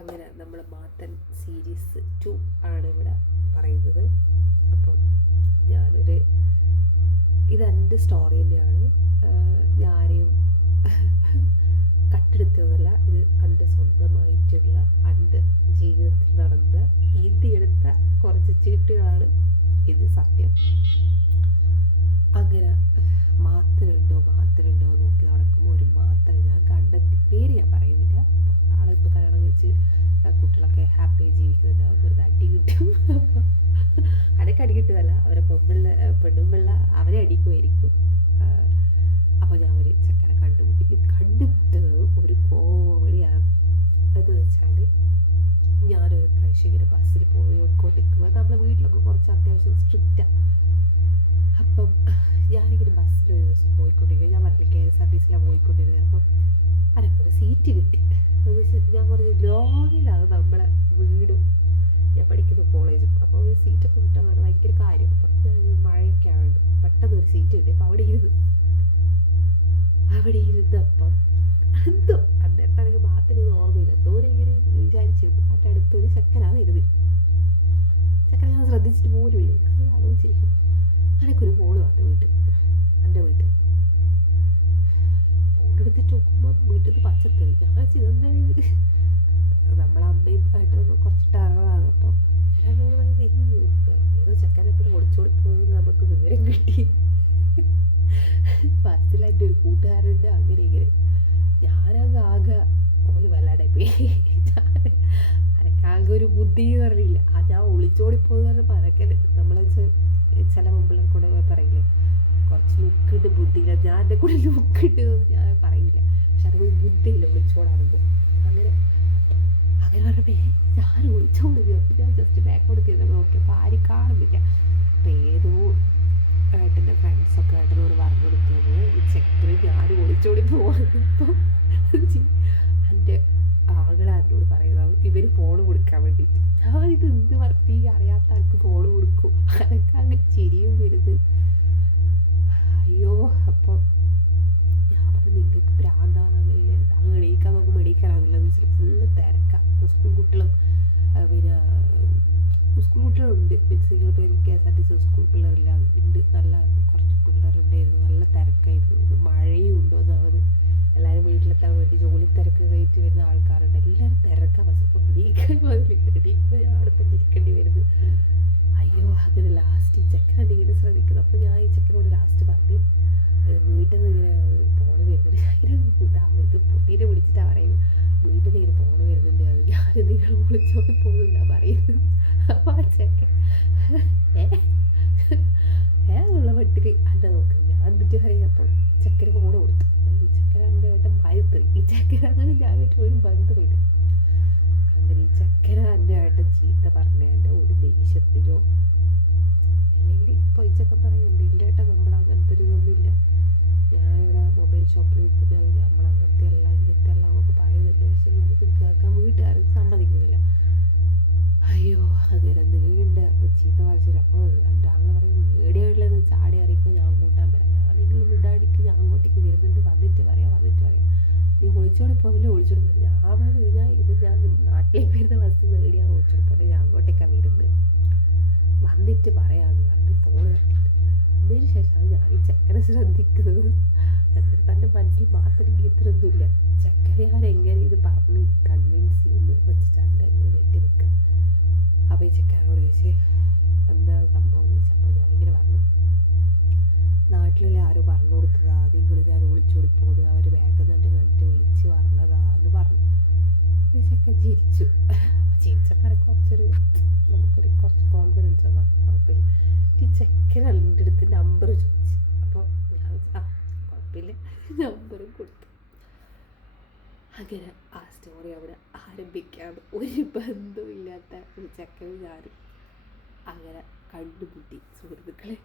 അങ്ങനെ നമ്മൾ മാത്തൻ സീരീസ് 2 ആണ് ഇവിടെ പറയുന്നത്. അപ്പം ഞാനൊരു ഇതെൻ്റെ സ്റ്റോറി തന്നെയാണ്. ഞാനെയും കട്ടെടുത്തതല്ല, ഇത് എൻ്റെ സ്വന്തമായിട്ടുള്ള എൻ്റെ ജീവിതത്തിൽ നടന്ന ഈന്തിയെടുത്ത കുറച്ച് ചീട്ടുകളാണ് ഇത് സത്യം. അങ്ങനെ മാത്തനുണ്ടോ നോക്കി നടക്കുമ്പോൾ ഒരു മാത്തനെ ഞാൻ കണ്ടെത്തി. പേര് ഞാൻ പറയുന്നില്ല. ആളിപ്പോൾ കല്യാണം കഴിച്ച് കുട്ടികളൊക്കെ ഹാപ്പിയായി ജീവിക്കുന്നുണ്ടാവും. വെറുതെ അടി കിട്ടും. അപ്പം അതൊക്കെ അടി കിട്ടുന്നതല്ല, അവരെ പെണ്ണുമ്പിള്ള അവരെ അടിക്കുമായിരിക്കും. അപ്പോൾ ഞാൻ ഒരു ചെക്കനെ കണ്ടുമുട്ടുന്നത് ഒരു കോമഡിയാണ്. എന്ന് വെച്ചാൽ ഞാനൊരു പ്രേക്ഷകരെ ബസ്സിൽ പോയിക്കൊണ്ടിരിക്കുമ്പോൾ നമ്മളെ വീട്ടിലൊക്കെ കുറച്ച് അത്യാവശ്യം സ്ട്രിക്റ്റാണ്. അപ്പം ഞാനിങ്ങനെ ബസ്സിൽ ഒരു ദിവസം പോയിക്കൊണ്ടിരിക്കുക, ഞാൻ പറഞ്ഞില്ല KSRTC പോയിക്കൊണ്ടിരുന്നത്. അപ്പം അനക്കൊരു സീറ്റ് കിട്ടി. എന്ന് വെച്ചാൽ ഞാൻ കുറച്ച് ലോങ്ങിലാണ് നമ്മളെ വീടും ഞാൻ പഠിക്കുന്ന കോളേജും. അപ്പോൾ ഒരു സീറ്റൊക്കെ കിട്ടാൻ പറഞ്ഞാൽ ഭയങ്കര കാര്യം. അപ്പം ഞാൻ മഴയൊക്കെ ആവുന്നുണ്ട്, പെട്ടെന്ന് ഒരു സീറ്റ് കിട്ടി. അപ്പോൾ അവിടെ ഇരുന്നപ്പം എന്തോ അന്നേരത്താണെങ്കിൽ മാത്രമേ ഓർമ്മയില്ല, എന്തോ ഇങ്ങനെ വിചാരിച്ചിരുന്നു. എൻ്റെ അടുത്തൊരു ചെക്കനാണ് ഇരുന്നത്. ചെക്കനെ ഞാൻ ശ്രദ്ധിച്ചിട്ട് പോലുമില്ല. ഞാൻ ആലോചിച്ചിരിക്കുന്നു, അനക്കൊരു ഫോണ് വന്നു എൻ്റെ വീട്ടിൽ. ഫോണെടുത്തിട്ട് നോക്കുമ്പോൾ വീട്ടിൽ നിന്ന് പച്ചത്തെറി. ഞാൻ ഇതെന്താണ് ഇത്, നമ്മളെ അമ്മയും ആയിട്ട് കുറച്ച് ടററാണ്. അപ്പം ഏതോ ചെക്കനെപ്പുറം ഒളിച്ചോടിപ്പോയി നമുക്ക് വിവരം കിട്ടി. ബസ്സിൽ എൻ്റെ ഒരു കൂട്ടുകാരുണ്ട്. അങ്ങനെ ഇങ്ങനെ ഞാനങ്ങ് ആകെ ഒരു വല്ലാതെ പോയി. അനക്കാകെ ഒരു ബുദ്ധി എന്ന് പറഞ്ഞില്ല. ഞാൻ ഒളിച്ചോടിപ്പോയി പറഞ്ഞപ്പോൾ അനക്കെ നമ്മളെ ചില മുമ്പിലെ കൂടെ പറയില്ലേ, കുറച്ച് ലുക്കുണ്ട് ബുദ്ധിയില്ല. ഞാൻ എൻ്റെ കൂടെ ലുക്കുണ്ട് ഞാൻ പറയില്ല, പക്ഷെ അതൊരു ബുദ്ധിയില്ല ഒളിച്ചോടാകുമ്പോൾ. അങ്ങനെ പറഞ്ഞപ്പോൾ ഞാൻ ഒളിച്ചോടുക. അപ്പോൾ ഞാൻ ജസ്റ്റ് ബാക്കോട്ട് തിരിഞ്ഞപ്പോൾ നോക്കിയപ്പോൾ ആരും കാണുന്നില്ല. അപ്പോൾ ഏതോ ഏട്ടൻ്റെ ഫ്രണ്ട്സൊക്കെ ഏട്ടനോട് പറഞ്ഞു കൊടുത്തത് ഈ ചെക്കന് ഞാൻ ഒളിച്ചോടി പോകുന്നത്. ഇപ്പം എൻ്റെ ആങ്ങളെ എന്നോട് പറയുന്നത് ഇവർ ഫോണ് കൊടുക്കാൻ വേണ്ടിയിട്ട്. ഞാനിത് എന്ത് വർത്തി അറിയാത്ത ആൾക്ക് ഫോണ് കൊടുക്കും. അതൊക്കെ അങ്ങ് ചിരിയും വരുന്നത്. അയ്യോ. അപ്പോൾ ഞാൻ പറഞ്ഞു നിങ്ങൾക്ക് ഭ്രാന്താണ്. അങ്ങ് എണീക്കാൻ നോക്കുമ്പോൾ എണീക്കാനാവില്ല. എന്ന് വെച്ചാൽ ഫുള്ള് തിരക്കാം. സ്കൂൾ കുട്ടികളും പിന്നെ സ്കൂൾ കുട്ടികളുണ്ട്. നിങ്ങൾ പേര് KSRTC സ്കൂൾ പിള്ളേരെല്ലാം ഉണ്ട്. നല്ല കുറച്ച് പിള്ളേരുണ്ടായിരുന്നു. നല്ല തിരക്കായിരുന്നു. മഴയും ഉണ്ടോയെന്ന് അവർ എല്ലാവരും വീട്ടിലെത്താൻ വേണ്ടി ജോലി തിരക്ക് കഴിച്ച് വരുന്ന ആൾക്കാരുണ്ട്. എല്ലാവരും തിരക്കാൻ ബസ്. അപ്പോൾ എണീക്കാൻ എണീക്കുമ്പോൾ ഞാൻ അവിടെ തന്നെ ഇരിക്കേണ്ടി വരുന്നത്. അയ്യോ. അങ്ങനെ ലാസ്റ്റ് ഈ ചെക്കനാണ് ഇങ്ങനെ ശ്രദ്ധിക്കുന്നത്. അപ്പോൾ ഞാൻ ഈ ചെക്കനോട് ലാസ്റ്റ് പറഞ്ഞു, വീട്ടിൽ നിന്ന് ഇങ്ങനെ ഫോണ് വരുന്നുണ്ട്. ഇത് പൊട്ടീനെ വിളിച്ചിട്ടാണ് പറയുന്നത്, വീട്ടിൽ നിന്ന് ഇങ്ങനെ ഫോണ് വരുന്നുണ്ട്, അത് ഞാൻ നിങ്ങൾ വിളിച്ചോണ്ട് പോകുന്നുണ്ടാ പറയുന്നത്. അപ്പോൾ ആ ചെക്കൻ ഏതുള്ള വീട്ടിൽ എൻ്റെ നോക്കുന്നത്. ഞാൻ എന്നിട്ട് പറയും. അപ്പോൾ ചെക്കന് ഫോണ് കൊടുത്തു. ഈ ചെക്കൻ എൻ്റെ ഏട്ടൻ ഭയത്തു. ഈ ചെക്കനാണെങ്കിൽ ഞാൻ വീട്ടിൽ ഒരു ബന്ധമില്ല. അങ്ങനെ ഈ ചെക്കനാ എൻ്റെ ഏട്ടൻ ചീത്ത പറഞ്ഞ എൻ്റെ ഒരു ദേഷ്യത്തിലോ അല്ലെങ്കിൽ ഇപ്പോൾ ഈ ചെക്കൻ പറയുന്നുണ്ട് ഇല്ല ഏട്ടാ നമ്മൾ അങ്ങനത്തെ ഒരു ഇതൊന്നുമില്ല, ഞാൻ ഇവിടെ മൊബൈൽ ഷോപ്പിൽ നിൽക്കുന്നത്, നമ്മൾ അങ്ങനത്തെ എല്ലാം ഇങ്ങനത്തെ എല്ലാം നമുക്ക് പറയുന്നില്ല. പക്ഷേ ഇത് കേൾക്കാൻ വീട്ടുകാർക്ക് സമ്മതിക്കുന്നില്ല. അയ്യോ. അങ്ങനെ നീണ്ട ചീത്ത വായിച്ചില്ല. അപ്പോൾ എൻ്റെ ആങ്ങളെ പറയും വീഡിയോയിലെന്ന് ചാടി അറിയിപ്പോൾ ഞാൻ കൂട്ടാൻ വരാം. ഞാൻ നിങ്ങൾ വിടാടിക്ക് ഞാൻ അങ്ങോട്ടേക്ക് വരുന്നുണ്ട്, വന്നിട്ട് പറയാം. നീ ഒളിച്ചോടി പോകില്ല. ഞാൻ നാട്ടിലേക്ക് വരുന്ന ബസ് നേടിയാൽ ഒളിച്ചോടി പോലെ ഞാൻ അങ്ങോട്ടേക്കാണ് വരുന്നത്, വന്നിട്ട് പറയാമെന്ന് പറഞ്ഞിട്ട് ഫോൺ തട്ടിയിട്ട് അതിന് ശേഷമാണ് ഞാൻ ഈ ചെക്കനെ ശ്രദ്ധിക്കുന്നത്. എന്നിട്ട് എൻ്റെ മനസ്സിൽ മാത്രം ഗീത്രമൊന്നുമില്ല. ചെക്കനെ ഞാൻ എങ്ങനെ ഇത് പറഞ്ഞ് കൺവിൻസ് ചെയ്യുമെന്ന് വെച്ചിട്ടാണ് ഇങ്ങനെ വെട്ടി നിൽക്കുക. അപ്പോൾ ഈ ചെക്കനോട് ചോദിച്ച് എന്താ സംഭവം എന്ന് ചോദിച്ചാൽ, അപ്പോൾ ഞാനിങ്ങനെ പറഞ്ഞു നാട്ടിലുള്ള ആരോ പറഞ്ഞു കൊടുത്തതാ, ഞാൻ ഒളിച്ചോടി പോകുന്നത്, അവർ ബാഗിൽ നിന്ന് എൻ്റെ കണ്ടിട്ട് വിളിച്ച് പറഞ്ഞതാന്ന് പറഞ്ഞു. അപ്പോൾ ഈ ചെക്കൻ ചിരിച്ചു. അപ്പോൾ ചിരിച്ചപ്പോൾ നമുക്കൊരു കുറച്ച് കോൺഫിഡൻസ് ആണ്. കുഴപ്പമില്ല. ഈ ചെക്കൻ എൻ്റെ അടുത്ത് നമ്പർ ചോദിച്ചു. അപ്പോൾ ഞാൻ കുഴപ്പമില്ല നമ്പറും കൊടുത്തു. അങ്ങനെ ആ സ്റ്റോറി അവിടെ ആരംഭിക്കാതെ ഒരു ബന്ധമില്ലാത്ത ഒരു ചെക്കനും ഞാനും അങ്ങനെ കണ്ടുമുട്ടി സുഹൃത്തുക്കളെ.